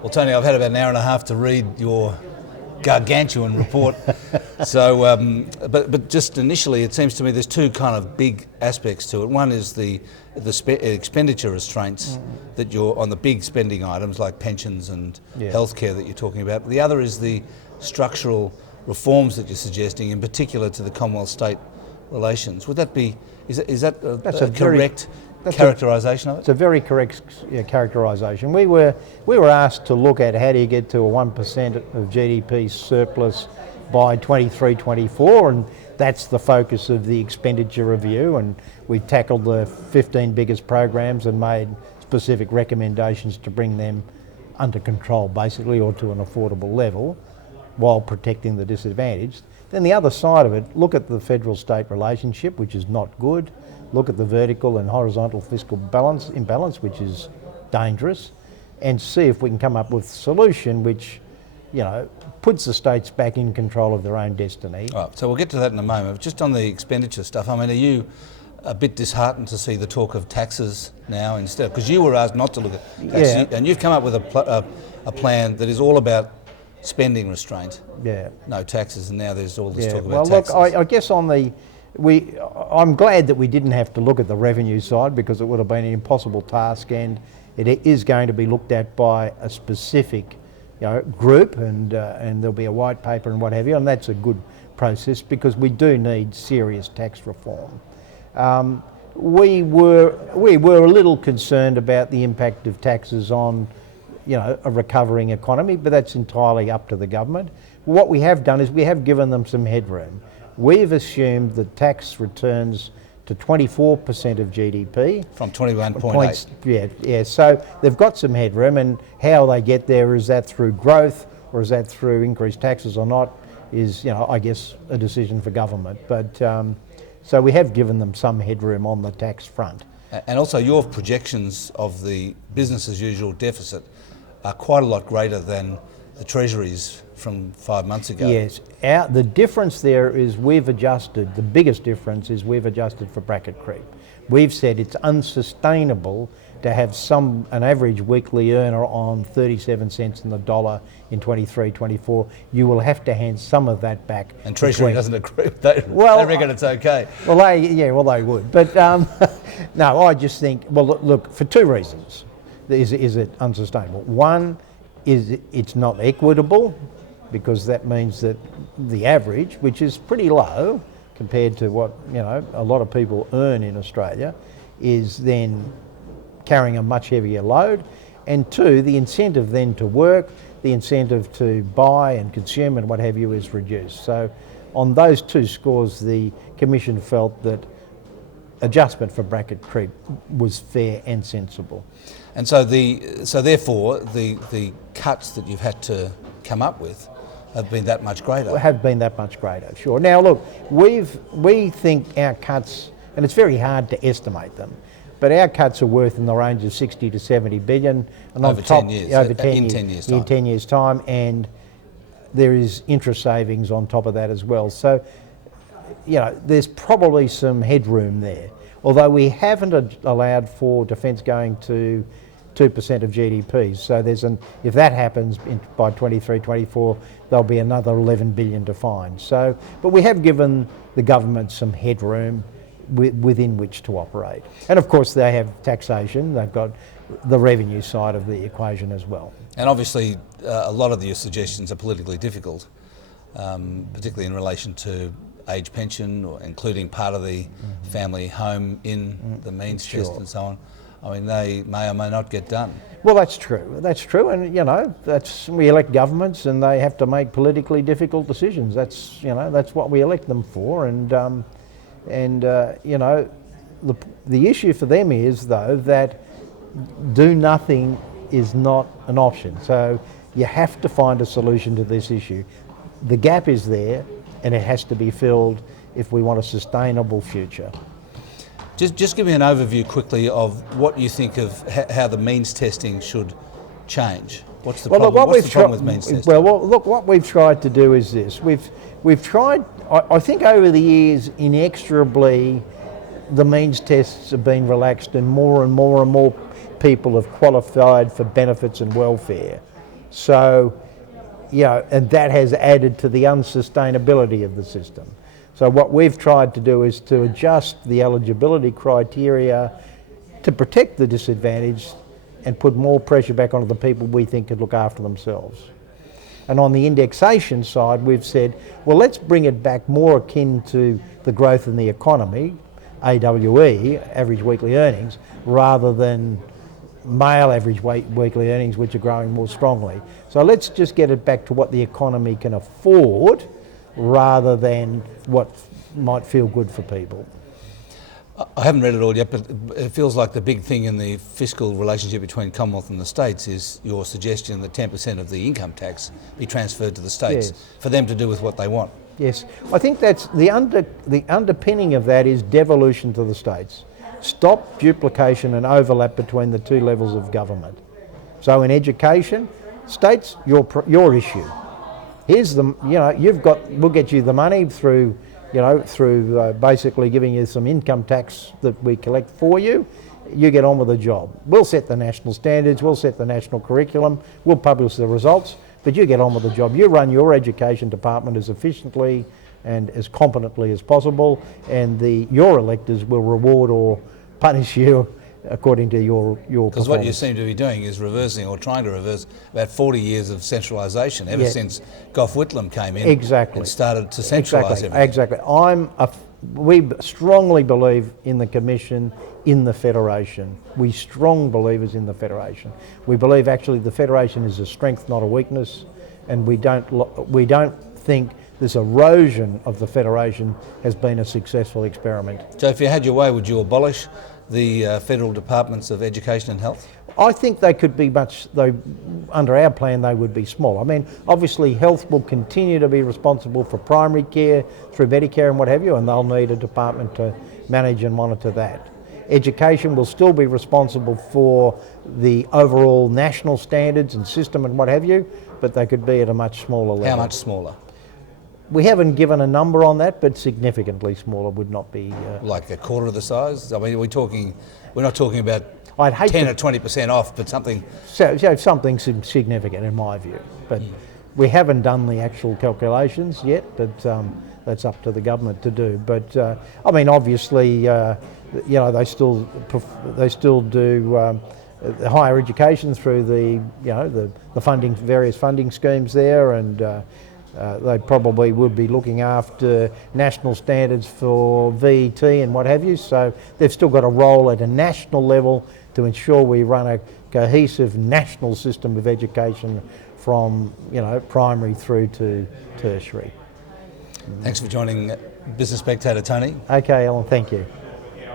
Well, Tony, I've had about an hour and a half to read your gargantuan report. So, but just initially, it seems to me there's two kind of big aspects to it. One is the expenditure restraints that you're on the big spending items like pensions and healthcare that you're talking about. The other is the structural reforms that you're suggesting, in particular to the Commonwealth-state relations. Would that be? Is that a correct characterisation of it? It's a very correct characterisation. We were asked to look at how do you get to a 1% of GDP surplus by 23-24, and that's the focus of the expenditure review, and we've tackled the 15 biggest programs and made specific recommendations to bring them under control basically, or to an affordable level, while protecting the disadvantaged. Then the other side of it, look at the federal-state relationship, which is not good. Look at the vertical and horizontal fiscal imbalance, which is dangerous, and see if we can come up with a solution which, puts the states back in control of their own destiny. Right, so we'll get to that in a moment. But just on the expenditure stuff, I mean, are you a bit disheartened to see the talk of taxes now instead? Because you were asked not to look at taxes, and you've come up with a plan that is all about spending restraint, no taxes, and now there's all this talk about taxes. Well, look, I guess I'm glad that we didn't have to look at the revenue side, because it would have been an impossible task, and it is going to be looked at by a specific group, and there'll be a white paper and what have you, and that's a good process because we do need serious tax reform. We were a little concerned about the impact of taxes on a recovering economy, but that's entirely up to the government. What we have done is we have given them some headroom. We've assumed that tax returns to 24% of GDP. From 21.8. Yeah, so they've got some headroom, and how they get there, is that through growth or is that through increased taxes or not, is, I guess, a decision for government. But so we have given them some headroom on the tax front. And also your projections of the business as usual deficit are quite a lot greater than the Treasury's from 5 months ago. Yes, the difference there is we've adjusted, the biggest difference is we've adjusted for bracket creep. We've said it's unsustainable to have an average weekly earner on 37 cents in the dollar in 23-24. You will have to hand some of that back. And Treasury doesn't agree with that. They reckon it's okay. Well, they would. But no, I just think, well, look, for two reasons is it unsustainable. One is it's not equitable, because that means that the average, which is pretty low compared to what a lot of people earn in Australia, is then carrying a much heavier load. And two, the incentive then to work, the incentive to buy and consume and what have you is reduced. So on those two scores, the Commission felt that adjustment for bracket creep was fair and sensible. And so therefore the cuts that you've had to come up with have been that much greater. Have been that much greater, sure. Now look, we think our cuts, and it's very hard to estimate them, but our cuts are worth in the range of 60 to 70 billion, and over 10 years. Over in 10 years time. In 10 years' time, and there is interest savings on top of that as well. So, there's probably some headroom there. Although we haven't allowed for defence going to 2% of GDP. So if that happens by 23-24, there'll be another 11 billion to find. So, but we have given the government some headroom within which to operate. And of course they have taxation, they've got the revenue side of the equation as well. And obviously a lot of your suggestions are politically difficult, particularly in relation to age pension, or including part of the family home in the means test and so on. I mean, they may or may not get done. Well, that's true, and we elect governments and they have to make politically difficult decisions. That's what we elect them for, and the issue for them is, though, that do nothing is not an option. So you have to find a solution to this issue. The gap is there, and it has to be filled if we want a sustainable future. Just give me an overview quickly of what you think of how the means testing should change. What's the problem? What's the problem with means testing? Well, look, what we've tried to do is this. We've tried, I think over the years, inexorably, the means tests have been relaxed, and more people have qualified for benefits and welfare. So, and that has added to the unsustainability of the system. So what we've tried to do is to adjust the eligibility criteria to protect the disadvantaged and put more pressure back onto the people we think could look after themselves. And on the indexation side, we've said, well, let's bring it back more akin to the growth in the economy, AWE, average weekly earnings, rather than male average weekly earnings, which are growing more strongly. So let's just get it back to what the economy can afford rather than what might feel good for people. I haven't read it all yet, but it feels like the big thing in the fiscal relationship between Commonwealth and the states is your suggestion that 10% of the income tax be transferred to the states for them to do with what they want. Yes, I think that's the underpinning of that is devolution to the states. Stop duplication and overlap between the two levels of government. So in education, states, your issue. Here's the, we'll get you the money through basically giving you some income tax that we collect for you. You get on with the job. We'll set the national standards, we'll set the national curriculum, we'll publish the results, but you get on with the job. You run your education department as efficiently and as competently as possible, and your electors will reward or punish you according to your performance. Because what you seem to be doing is reversing or trying to reverse about 40 years of centralisation ever since Gough Whitlam came in and started to centralise everything. Exactly. We strongly believe in the Commission, in the Federation. We strong believers in the Federation. We believe actually the Federation is a strength, not a weakness, and we don't think this erosion of the Federation has been a successful experiment. So if you had your way, would you abolish the federal departments of education and health? I think they could be under our plan they would be small. I mean, obviously health will continue to be responsible for primary care through Medicare and what have you, and they'll need a department to manage and monitor that. Education will still be responsible for the overall national standards and system and what have you, but they could be at a much smaller level. How much smaller? We haven't given a number on that, but significantly smaller would not be... like a quarter of the size? I mean, we're not talking about 10 or 20% off, but something... So something significant in my view. But we haven't done the actual calculations yet, but that's up to the government to do. But I mean, obviously, they still do higher education through the funding, various funding schemes there, and they probably would be looking after national standards for VET and what have you. So they've still got a role at a national level to ensure we run a cohesive national system of education from primary through to tertiary. Thanks for joining Business Spectator, Tony. Okay, Alan, thank you.